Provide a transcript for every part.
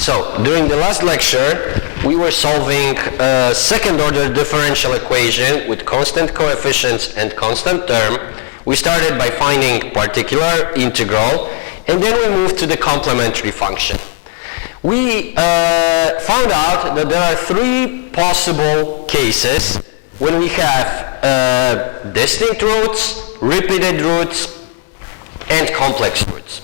So, during the last lecture, we were solving a second-order differential equation with constant coefficients and constant term. We started by finding particular integral, and then we moved to the complementary function. We found out that there are three possible cases when we have distinct roots, repeated roots, and complex roots.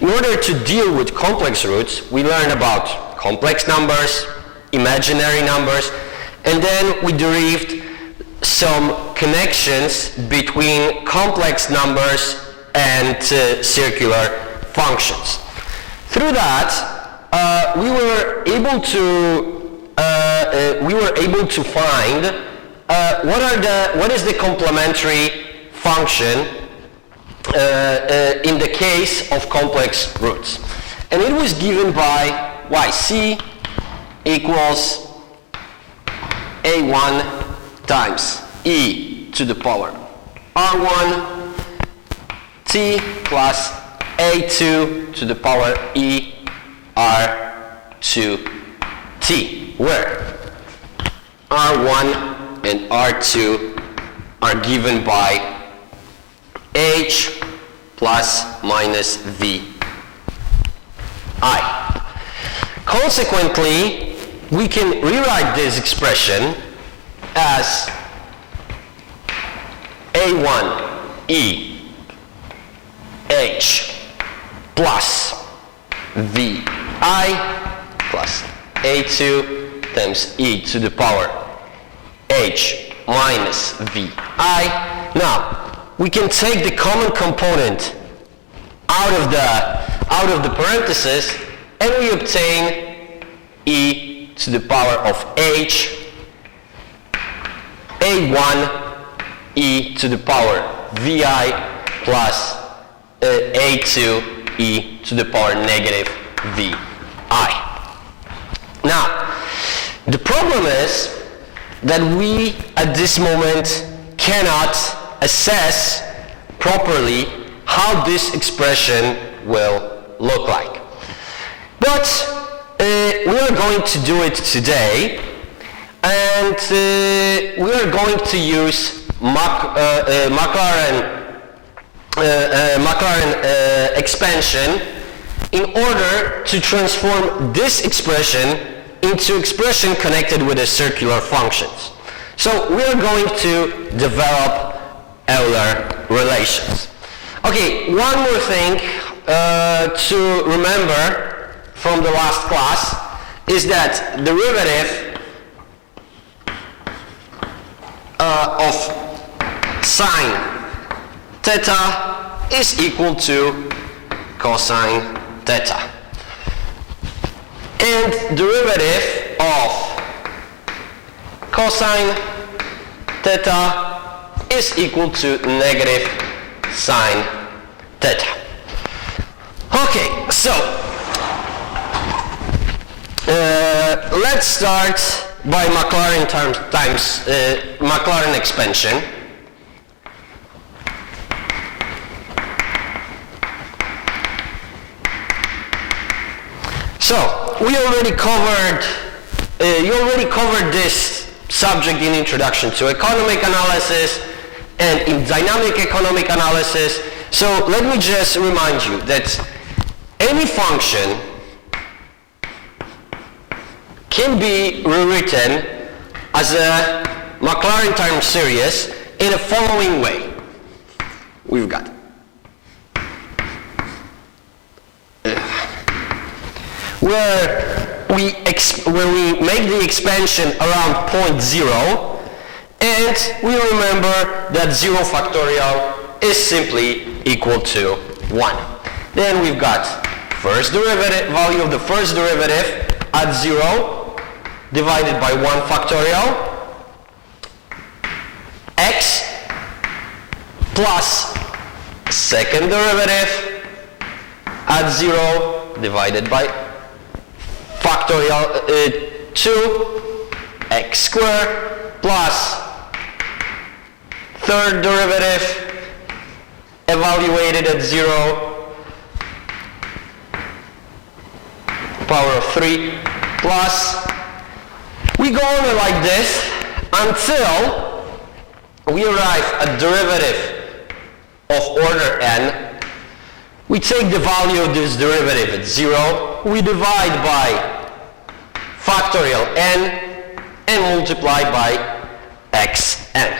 In order to deal with complex roots, we learn about complex numbers, imaginary numbers, and then we derived some connections between complex numbers and circular functions. Through that, we were able to find what is the complementary function in the case of complex roots. And it was given by yc equals a1 times e to the power r1 t plus a2 to the power e r2 t, where r1 and r2 are given by h plus minus v I. Consequently, we can rewrite this expression as a1 e h plus v I plus a2 times e to the power h minus v I. Now, we can take the common component out of the parentheses, and we obtain e to the power of h a1 e to the power vi plus a2 e to the power negative vi. Now, the problem is that we at this moment cannot assess properly how this expression will look like. But we are going to do it today, and we are going to use Maclaurin expansion in order to transform this expression into expression connected with the circular functions. So we are going to develop Euler relations. Okay, one more thing to remember from the last class is that derivative of sine theta is equal to cosine theta, and derivative of cosine theta is equal to negative sine theta. Okay, so let's start by Maclaurin times Maclaurin expansion. So we already covered, you already covered this subject in Introduction to Economic Analysis and in Dynamic Economic Analysis. So let me just remind you that any function can be rewritten as a Maclaurin time series in the following way. We've got where we make the expansion around point 0, and we remember that 0 factorial is simply equal to 1. Then we've got first derivative, value of the first derivative at 0 divided by 1 factorial, x plus second derivative at 0 divided by factorial 2x squared plus third derivative evaluated at 0 power of 3 plus, we go on like this until we arrive at derivative of order n. We take the value of this derivative at 0, we divide by factorial n, and multiply by xn.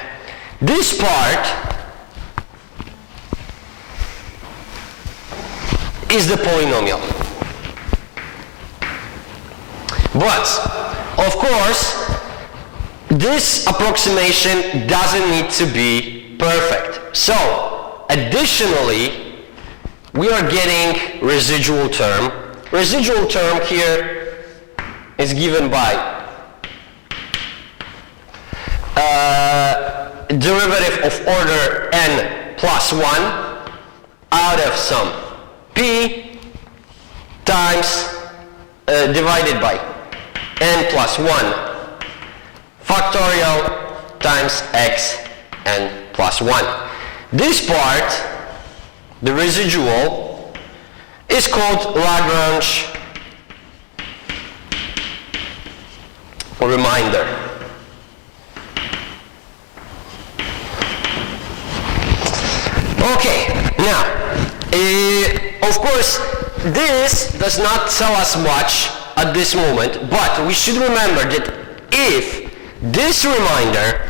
This part is the polynomial. But, of course, this approximation doesn't need to be perfect. So, additionally, we are getting residual term. Residual term here is given by derivative of order n plus 1 out of some p times divided by n plus 1 factorial times x n plus 1. This part, the residual, is called Lagrange remainder. Okay, now, of course, this does not tell us much at this moment, but we should remember that if this remainder,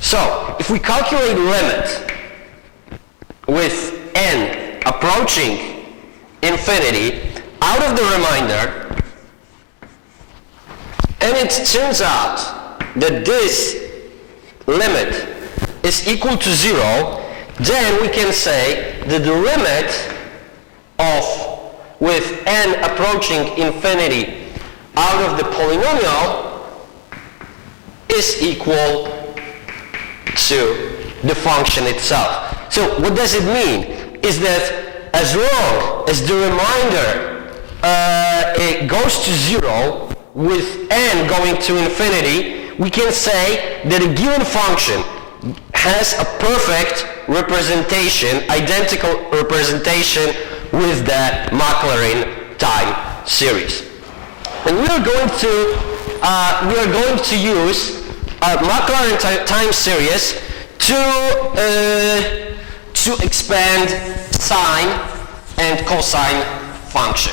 so if we calculate limit with n approaching infinity out of the remainder, and it turns out that this limit is equal to 0, then we can say that the limit of with n approaching infinity out of the polynomial is equal to the function itself. So what does it mean? Is that as long as the remainder it goes to 0 with n going to infinity, we can say that a given function has a perfect representation, identical representation with the Maclaurin time series. And we are going to use a Maclaurin time series to expand sine and cosine function.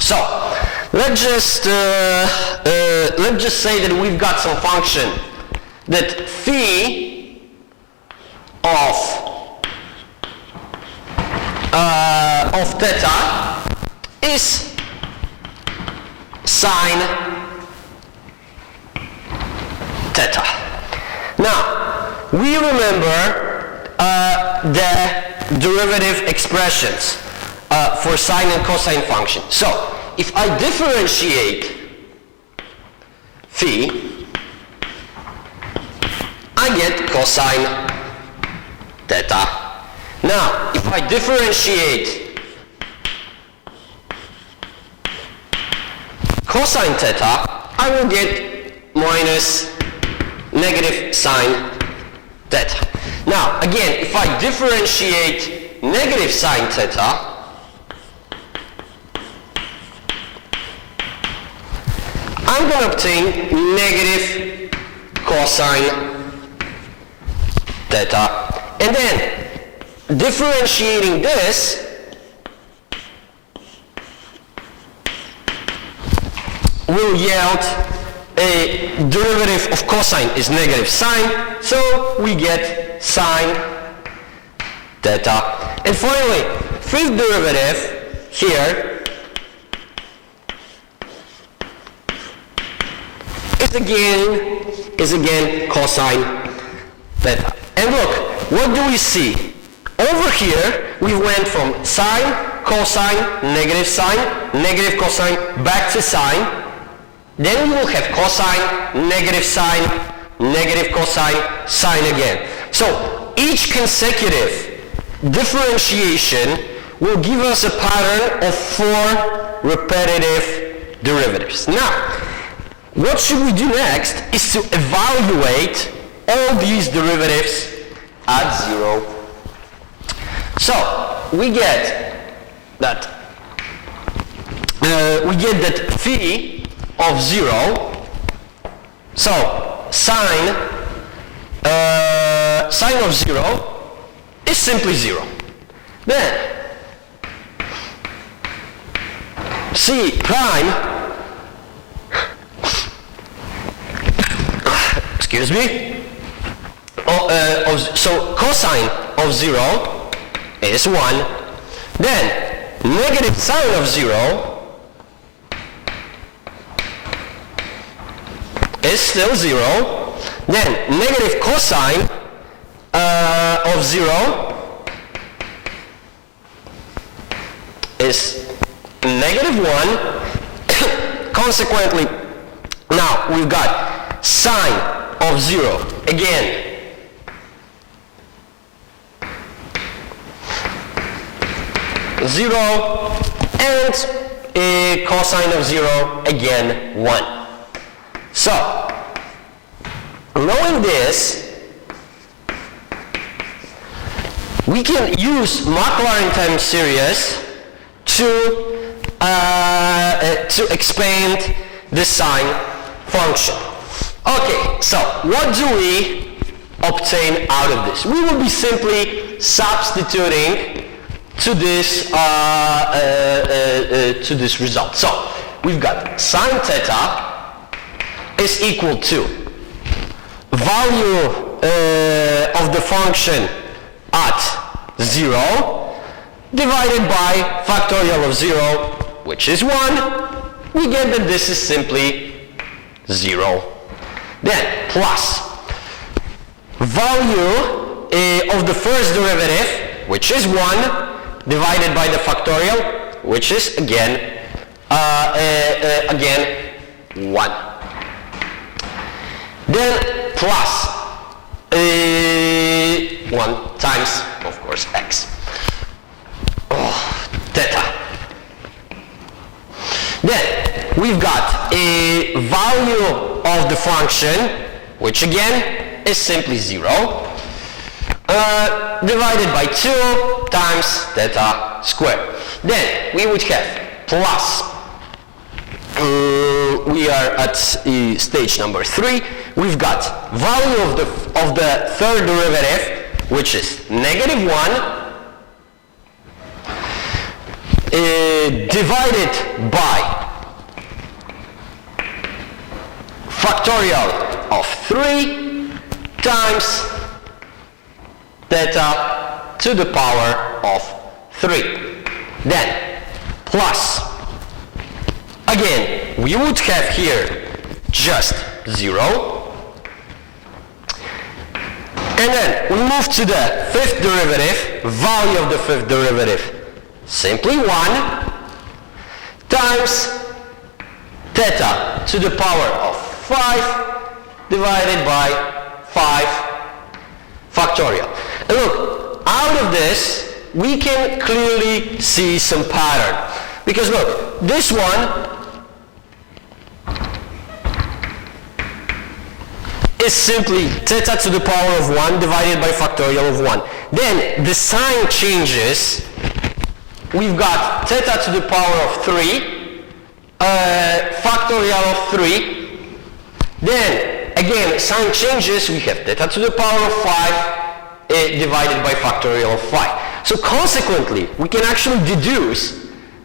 So let's just say that we've got some function that phi of theta is sine theta. Now we remember the derivative expressions for sine and cosine function. So if I differentiate phi, I get cosine theta. Now, if I differentiate cosine theta, I will get minus negative sine theta. Now, again, if I differentiate negative sine theta, I'm going to obtain negative cosine theta. And then, differentiating this, will yield a derivative of cosine is negative sine, so we get sine theta. And finally, fifth derivative here is again cosine theta. And look, what do we see? Over here, we went from sine, cosine, negative cosine, back to sine. Then we will have cosine, negative cosine, sine again. So each consecutive differentiation will give us a pattern of 4 repetitive derivatives. Now, what should we do next is to evaluate all these derivatives at 0 So we get that phi of 0. So sine of 0 is simply 0. Then C prime, excuse me, so cosine of 0 is 1. Then negative sine of 0 is still 0. Then negative cosine of 0 is negative 1. Consequently, now we've got sine of 0 again. Zero, and cosine of 0 again 1. So, knowing this, we can use Maclaurin time series to expand the sine function. Okay, so what do we obtain out of this? We will be simply substituting to this result. So we've got sine theta is equal to value of the function at 0 divided by factorial of 0, which is 1. We get that this is simply 0. Then plus value of the first derivative, which is 1, divided by the factorial, which is again 1. Then plus 1 times, of course, x. Theta. Then we've got a value of the function, which again is simply 0, divided by 2 times theta squared. Then we would have plus, we are at stage number 3, we've got value of the third derivative, which is negative 1, divided by factorial of 3 times theta to the power of 3. Then plus, again, we would have here just 0. And then we move to the fifth derivative, value of the fifth derivative, simply 1 times theta to the power of 5 divided by 5 factorial. And look, out of this, we can clearly see some pattern. Because look, this one is simply theta to the power of 1 divided by factorial of 1. Then the sign changes. We've got theta to the power of 3, factorial of 3. Then, again, sign changes. We have theta to the power of 5 divided by factorial of 5. So consequently, we can actually deduce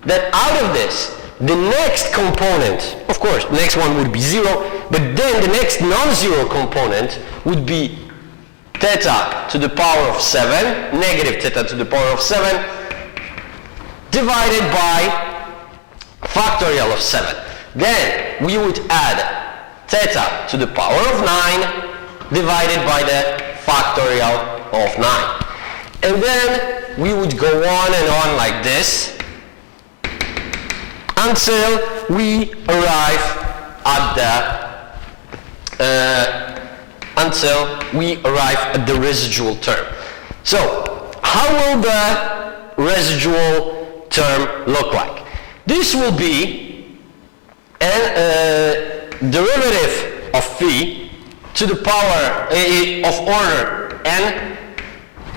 that out of this, the next component, of course, the next one would be 0, but then the next non-zero component would be theta to the power of 7, negative theta to the power of 7, divided by factorial of 7. Then we would add theta to the power of 9 divided by the factorial of 9. And then we would go on and on like this until we arrive at the residual term. So how will the residual term look like? This will be a derivative of phi to the power of order n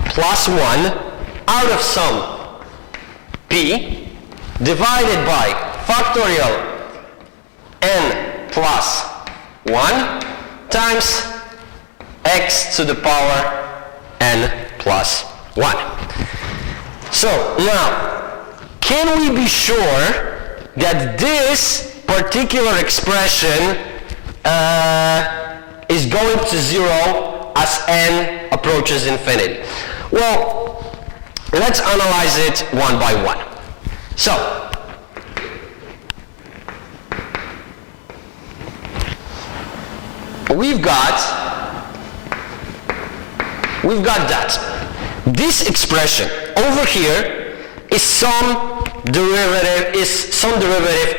plus 1 out of sum p divided by factorial n plus 1 times x to the power n plus 1. So now, can we be sure that this particular expression is going to 0 as n approaches infinity? Well, let's analyze it one by one. So, we've got that this expression over here is some derivative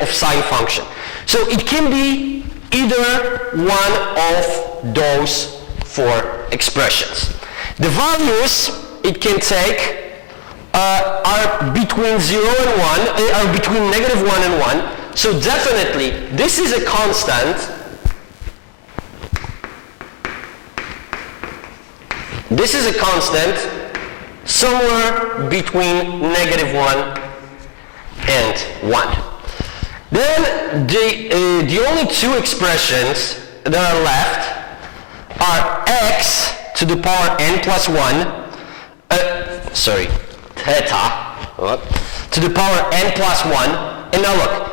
of sine function. So it can be either one of those four expressions. The values it can take are between 0 and 1, are between negative 1 and 1. So definitely this is a constant. This is a constant somewhere between negative 1 and 1. Then the only two expressions that are left are x to the power n plus 1, theta to the power n plus 1. And now look,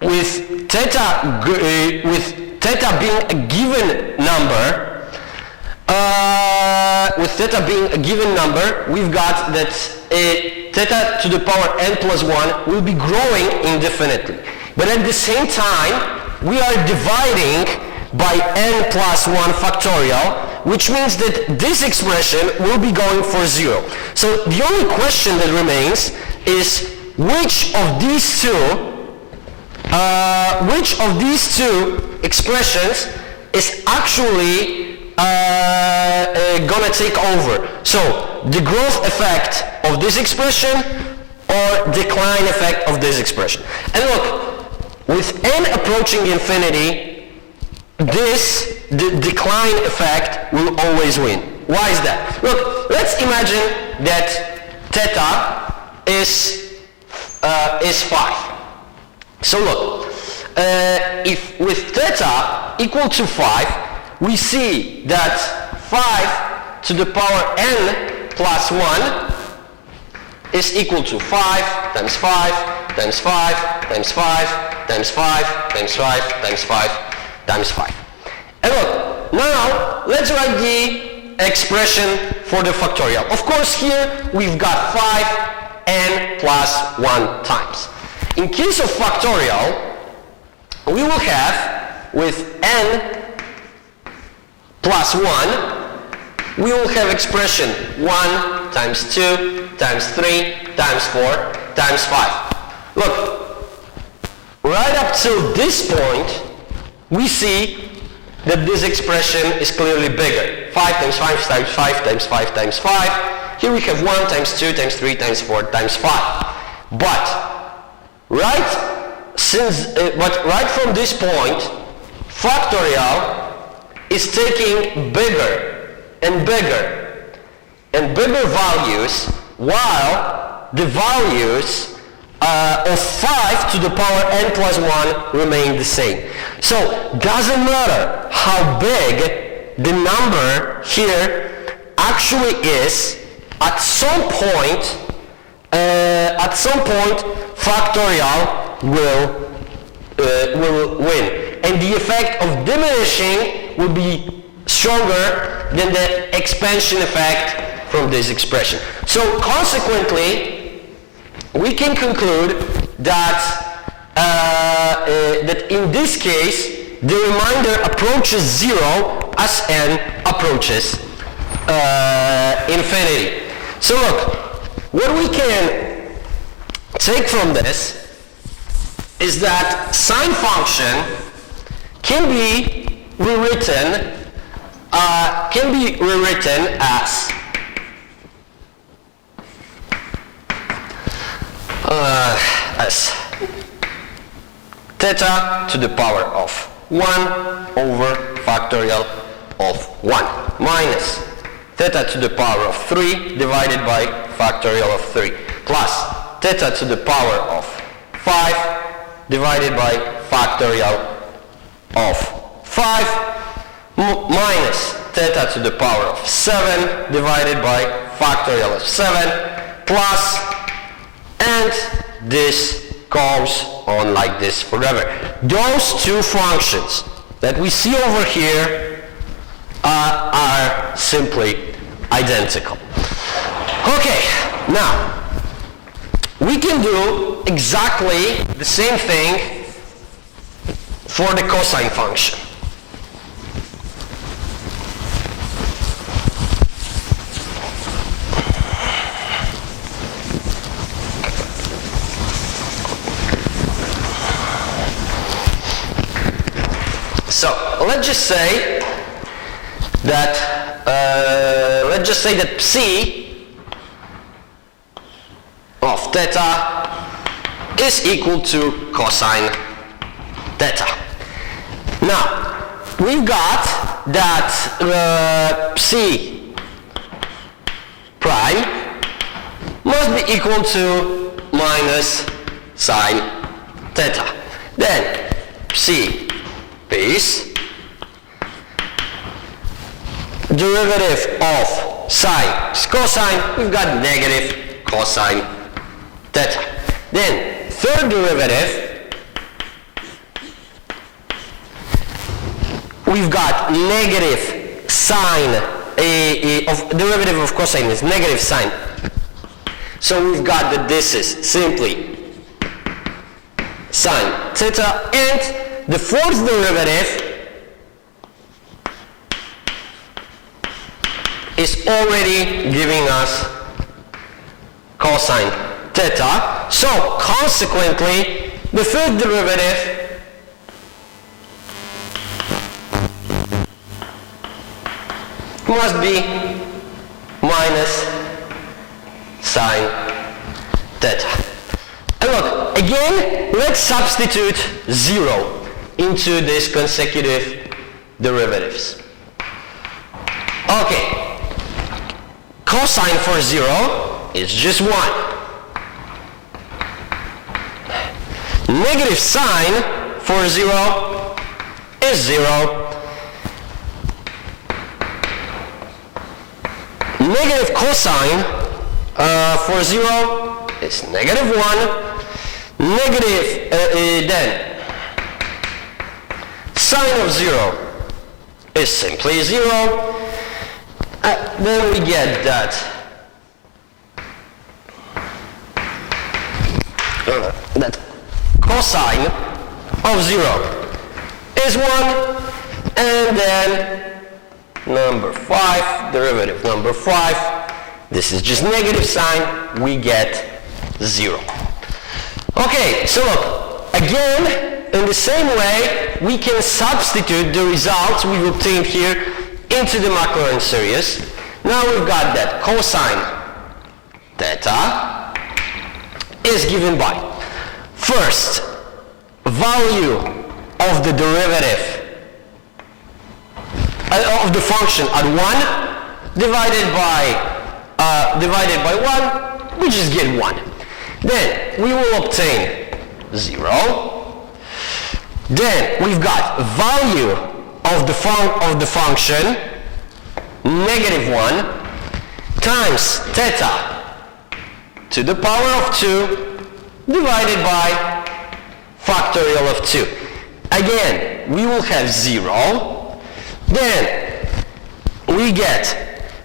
with theta being a given number, we've got that theta to the power n plus 1 will be growing indefinitely. But at the same time, we are dividing by n plus 1 factorial, which means that this expression will be going for 0. So the only question that remains is which of these two expressions is actually gonna take over. So the growth effect of this expression or decline effect of this expression. And look, with n approaching infinity, the decline effect will always win. Why is that? Look, let's imagine that theta is 5. So look, if with theta equal to 5, we see that 5 to the power n plus 1 is equal to 5 times 5 times 5 times 5 times 5 times 5 times 5 times 5. And look, now let's write the expression for the factorial. Of course, here we've got 5n plus 1 times. In case of factorial, we will have with n plus 1, we will have expression 1 times 2 times 3 times 4 times 5. Look, right up till this point, we see that this expression is clearly bigger. 5 times 5 times 5 times 5 times 5. Here we have 1 times 2 times 3 times 4 times 5. But right from this point, factorial is taking bigger and bigger and bigger values, while the values of 5 to the power n plus 1 remain the same. So doesn't matter how big the number here actually is, at some point factorial will win, and the effect of diminishing will be stronger than the expansion effect from this expression. So consequently, we can conclude that that in this case the remainder approaches 0 as n approaches infinity. So look, what we can take from this is that sine function can be rewritten as theta to the power of 1 over factorial of 1 minus theta to the power of 3 divided by factorial of 3 plus theta to the power of 5 divided by factorial of 5 minus theta to the power of 7 divided by factorial of 7 plus, and this goes on like this forever. Those two functions that we see over here are simply identical. Okay, now we can do exactly the same thing for the cosine function. So let's just say that psi of theta is equal to cosine theta. Now we've got that psi prime must be equal to minus sine theta. Then psi is derivative of sine is cosine, we've got negative cosine theta. Then third derivative, we've got negative sine, of derivative of cosine is negative sine. So we've got that this is simply sine theta, and the fourth derivative is already giving us cosine theta. So consequently, the fifth derivative must be minus sine theta. And look, again, let's substitute 0 into these consecutive derivatives. Okay. Cosine for 0 is just 1. Negative sine for 0 is 0. Negative cosine for 0 is negative 1. Negative, then sine of 0 is simply 0. Then we get that cosine of 0 is 1, and then number 5, derivative number 5, this is just negative sine, we get 0. Okay, so look, again, in the same way, we can substitute the results we've obtained here into the Maclaurin series. Now we've got that cosine theta is given by, first, Value of the derivative of the function at 1 divided by 1, we just get 1. Then we will obtain 0. Then we've got value of the function negative 1 times theta to the power of 2 divided by factorial of 2. Again, we will have 0. Then we get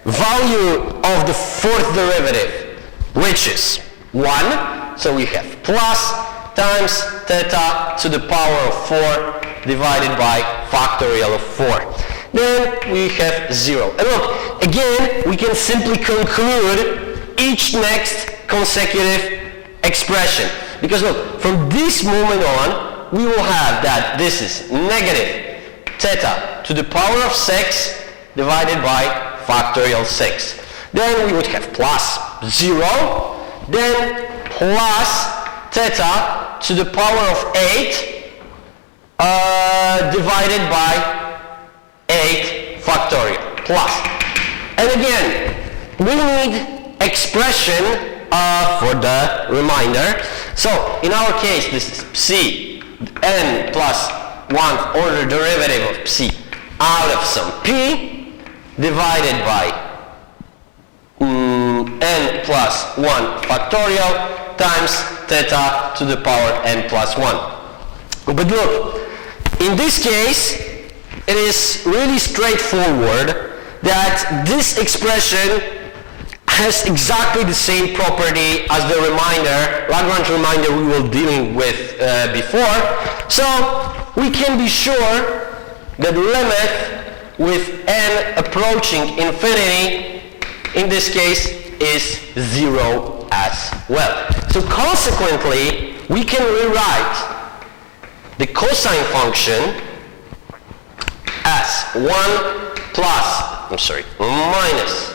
value of the fourth derivative, which is 1. So we have plus times theta to the power of 4 divided by factorial of 4. Then we have 0. And look, again, we can simply conclude each next consecutive expression. Because look, from this moment on, we will have that this is negative theta to the power of 6 divided by factorial 6. Then we would have plus 0, then plus theta to the power of 8 divided by 8 factorial plus. And again, we need expression for the remainder. So in our case, this is psi n plus 1th order derivative of psi out of some p divided by n plus 1 factorial times theta to the power n plus 1. But look, in this case, it is really straightforward that this expression has exactly the same property as the remainder, Lagrange remainder we were dealing with before. So we can be sure that the limit with n approaching infinity in this case is 0 as well. So consequently, we can rewrite the cosine function as 1 plus, minus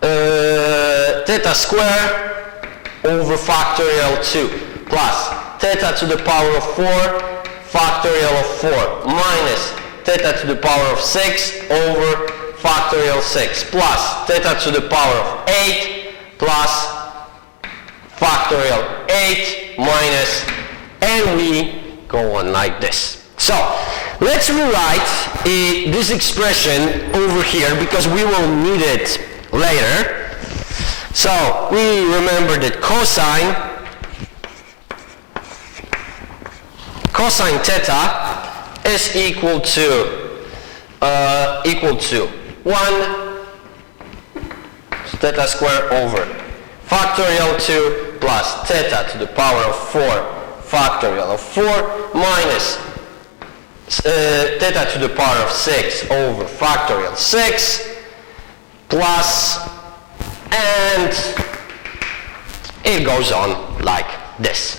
theta square over factorial 2 plus theta to the power of 4 factorial of 4 minus theta to the power of 6 over factorial 6 plus theta to the power of 8 plus factorial 8 minus, and we go on like this. So let's rewrite this expression over here because we will need it later. So we remember that cosine theta is equal to 1 theta square over factorial 2 plus theta to the power of 4 factorial of 4 minus theta to the power of 6 over factorial 6 plus, and it goes on like this.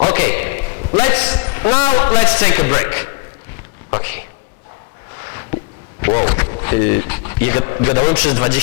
Okay, let's take a break. Okay. Wow, gadałem przez 20